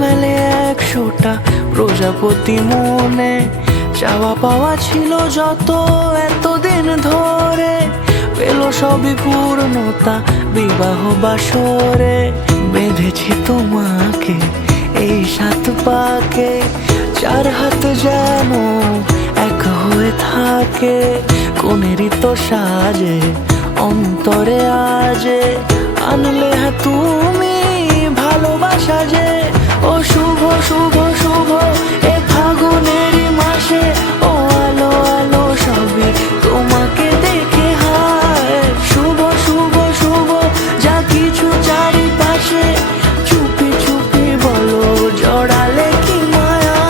মেলে 100টা প্রজাপতি মনে, চাওয়া পাওয়া ছিল যত এতদিন ধরে, পেল সবই পূর্ণতা বিবাহ বাসরে। বেঁধেছি তোমাকে এই 7 পাকে, 4 হাত যেন এক হয়ে থাকে। কোনেরই তো সাজে অন্তরে আজে, আনলে হ্যাঁ তুমি ভালোবাসা যে। ও শুভ শুভ শুভ এ ফাগুনেরই মাসে, ও আলো আলো সবই তোমাকে দেখে হায়। শুভ শুভ শুভ যা কিছু চারিপাশে, চুপি চুপি বলো জড়ালে কি মায়া।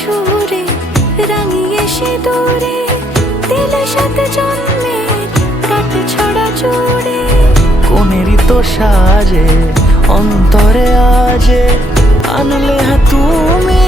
সুরে রাঙিয়ে সে দূরে দিলে 7 জন্মের কাট ছড়া জুড়ে। কোনেরই তো সাজে অন্তরে আজে, আনলে হ্যাঁ তুমি